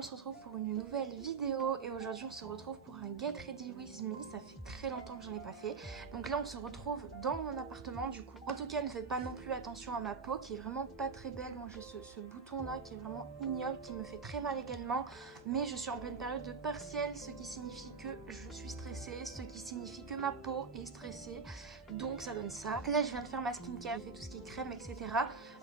on se retrouve pour une nouvelle vidéo et aujourd'hui on se retrouve pour un Get Ready With Me. Ça fait très longtemps que j'en ai pas fait. Donc là on se retrouve dans mon appartement du coup. En tout cas ne faites pas non plus attention à ma peau qui est vraiment pas très belle. Moi j'ai ce bouton là qui est vraiment ignoble, qui me fait très mal également. Mais je suis en pleine période de partiel, ce qui signifie que je suis stressée, ce qui signifie que ma peau est stressée. Donc ça donne ça. Là je viens de faire ma skincare, je fais tout ce qui est crème etc.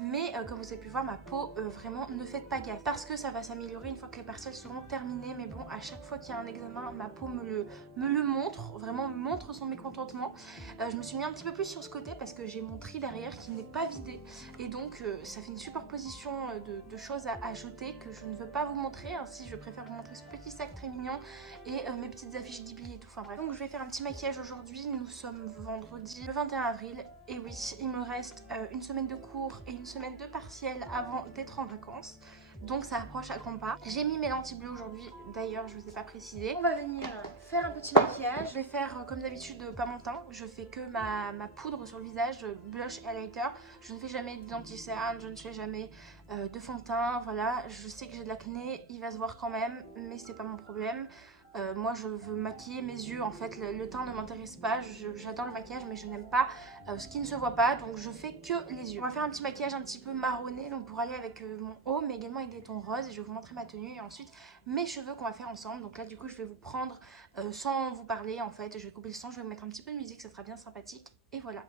Mais comme vous avez pu voir ma peau vraiment ne faites pas gaffe. Parce que ça va s'améliorer une fois que les partiels seront terminés. Mais bon à chaque fois qu'il y a un examen ma peau me le montre. Vraiment me montre son mécontentement. Je me suis mis un petit peu plus sur ce côté parce que j'ai mon tri derrière qui n'est pas vidé. Et donc ça fait une superposition de choses à jeter que je ne veux pas vous montrer. Ainsi je préfère vous montrer ce petit sac très mignon et mes petites affiches Ghibli et tout. Enfin bref. Donc je vais faire un petit maquillage aujourd'hui. Nous sommes vendredi le 21 avril. Et oui, il me reste une semaine de cours et une semaine de partiel avant d'être en vacances. Donc ça approche à grands pas. J'ai mis mes lentilles bleues aujourd'hui, d'ailleurs je ne vous ai pas précisé. On va venir faire un petit maquillage. Je vais faire comme d'habitude pas mon teint. Je fais que ma poudre sur le visage, blush et highlighter. Je ne fais jamais d'anti-cerne, je ne fais jamais de fond de teint. Voilà, je sais que j'ai de l'acné, il va se voir quand même, mais c'est pas mon problème. Moi je veux maquiller mes yeux en fait, le teint ne m'intéresse pas, j'adore le maquillage mais je n'aime pas ce qui ne se voit pas, donc je fais que les yeux. On va faire un petit maquillage un petit peu marronné donc pour aller avec mon haut mais également avec des tons roses et je vais vous montrer ma tenue et ensuite mes cheveux qu'on va faire ensemble. Donc là du coup je vais vous prendre sans vous parler en fait, je vais couper le son, je vais vous mettre un petit peu de musique, ça sera bien sympathique et voilà.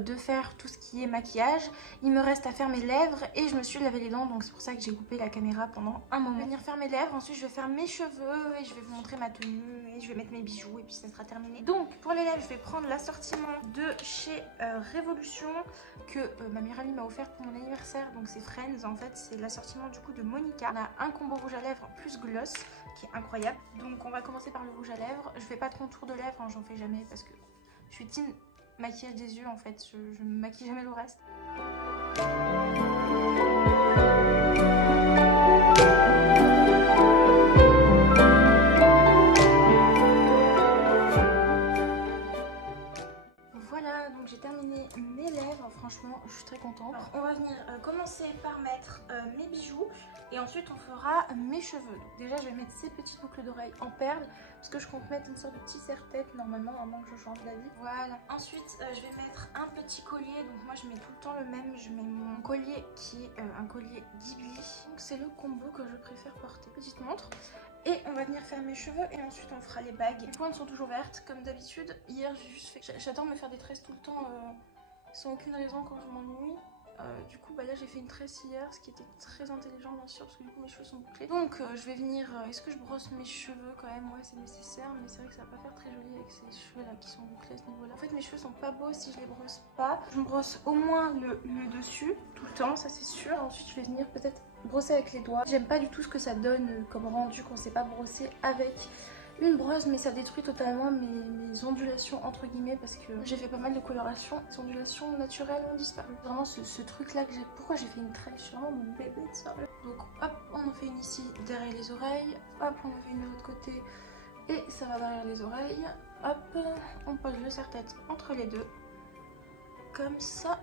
de faire tout ce qui est maquillage. Il me reste à faire mes lèvres et je me suis lavé les dents, donc c'est pour ça que j'ai coupé la caméra pendant un moment. Je vais venir faire mes lèvres, ensuite je vais faire mes cheveux et je vais vous montrer ma tenue et je vais mettre mes bijoux et puis ça sera terminé. Donc pour les lèvres, je vais prendre l'assortiment de chez Révolution que ma meilleure amie m'a offert pour mon anniversaire, donc c'est Friends. En fait c'est l'assortiment du coup de Monica. On a un combo rouge à lèvres plus gloss qui est incroyable. Donc on va commencer par le rouge à lèvres. Je fais pas de contour de lèvres, hein, j'en fais jamais parce que je suis team maquillage des yeux en fait, je ne maquille jamais le reste. Voilà, donc j'ai terminé mes lèvres, franchement je suis très contente. Alors, on va venir commencer par mettre mes bijoux et ensuite on fera mes cheveux. Donc déjà je vais mettre ces petites boucles d'oreilles en perles parce que je compte mettre une sorte de petit serre-tête normalement avant que je change d'avis. Voilà, ensuite je vais mettre un petit collier, donc moi je mets tout le temps le même, je mets mon collier qui est un collier Ghibli. Donc c'est le combo que je préfère porter. Petite montre. Et on va venir faire mes cheveux et ensuite on fera les bagues. Les pointes sont toujours vertes comme d'habitude. Hier j'ai juste fait... J'adore me faire des tresses tout le temps sans aucune raison quand je m'ennuie. Du coup bah là j'ai fait une tresse hier, ce qui était très intelligent bien sûr parce que du coup mes cheveux sont bouclés. Donc je vais venir... Est-ce que je brosse mes cheveux quand même? Ouais c'est nécessaire, mais c'est vrai que ça va pas faire très joli avec ces cheveux là qui sont bouclés à ce niveau là. En fait mes cheveux sont pas beaux si je les brosse pas. Je me brosse au moins le dessus tout le temps, ça c'est sûr. Ensuite je vais venir peut-être brosser avec les doigts. J'aime pas du tout ce que ça donne comme rendu qu'on sait pas brosser avec une brosse, mais ça détruit totalement mes ondulations entre guillemets parce que j'ai fait pas mal de coloration. Les ondulations naturelles ont disparu. Vraiment ce truc là que j'ai... Pourquoi j'ai fait une tresse? Je suis vraiment mon bébé de ça. Donc hop, on en fait une ici derrière les oreilles. Hop, on en fait une de l'autre côté et ça va derrière les oreilles. Hop, on pose le serre-tête entre les deux. Comme ça.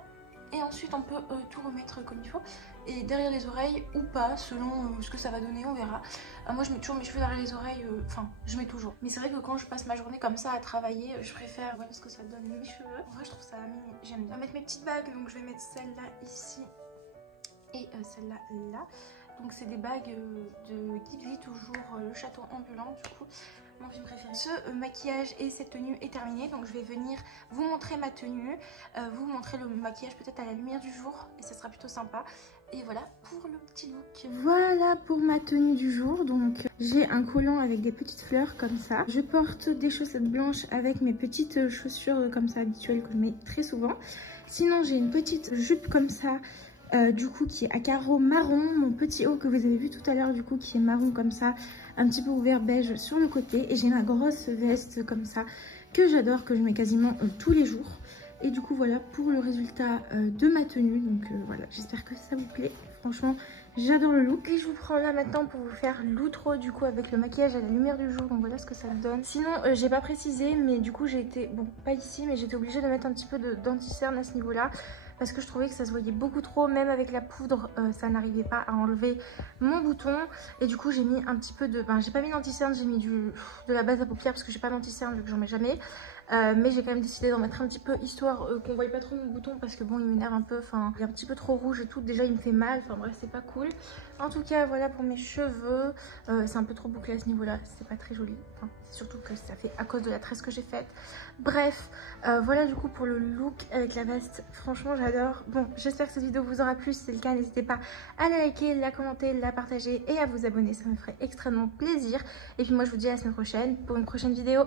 Et ensuite on peut tout remettre comme il faut. Et derrière les oreilles ou pas, selon ce que ça va donner, on verra. Moi je mets toujours mes cheveux derrière les oreilles, enfin je mets toujours. Mais c'est vrai que quand je passe ma journée comme ça à travailler, je préfère voir ce que ça donne mes cheveux. En vrai je trouve ça mignon, j'aime bien. On va mettre mes petites bagues, donc je vais mettre celle-là ici et celle-là là. Donc c'est des bagues de Ghibli, toujours le château ambulant du coup. Mon film préféré. Ce maquillage et cette tenue est terminé, donc je vais venir vous montrer ma tenue, vous montrer le maquillage peut-être à la lumière du jour et ça sera plutôt sympa. Et voilà pour le petit look. Voilà pour ma tenue du jour. Donc j'ai un collant avec des petites fleurs comme ça. Je porte des chaussettes blanches avec mes petites chaussures comme ça habituelles que je mets très souvent. Sinon j'ai une petite jupe comme ça. Du coup qui est à carreaux marron, mon petit haut que vous avez vu tout à l'heure du coup qui est marron comme ça, un petit peu ouvert beige sur le côté, et j'ai ma grosse veste comme ça que j'adore, que je mets quasiment tous les jours. Et du coup voilà pour le résultat de ma tenue. Donc voilà, j'espère que ça vous plaît, franchement j'adore le look. Et je vous prends là maintenant pour vous faire l'outro du coup avec le maquillage à la lumière du jour. Donc voilà ce que ça donne. Sinon j'ai pas précisé, mais du coup j'ai été, bon pas ici, mais j'étais obligée de mettre un petit peu d'anti-cerne à ce niveau là parce que je trouvais que ça se voyait beaucoup trop, même avec la poudre ça n'arrivait pas à enlever mon bouton. Et du coup j'ai mis un petit peu de, j'ai pas mis d'anti-cerne, j'ai mis de la base à paupières parce que j'ai pas d'anti-cerne vu que j'en mets jamais. Mais j'ai quand même décidé d'en mettre un petit peu histoire qu'on voyait pas trop mon bouton parce que bon il m'énerve un peu, enfin il est un petit peu trop rouge et tout, déjà il me fait mal, enfin bref c'est pas cool. En tout cas voilà pour mes cheveux, c'est un peu trop bouclé à ce niveau là, c'est pas très joli, enfin c'est surtout que ça fait à cause de la tresse que j'ai faite. Bref voilà du coup pour le look avec la veste, franchement j'adore. Bon j'espère que cette vidéo vous aura plu, si c'est le cas n'hésitez pas à la liker, la commenter, la partager et à vous abonner, ça me ferait extrêmement plaisir. Et puis moi je vous dis à la semaine prochaine pour une prochaine vidéo.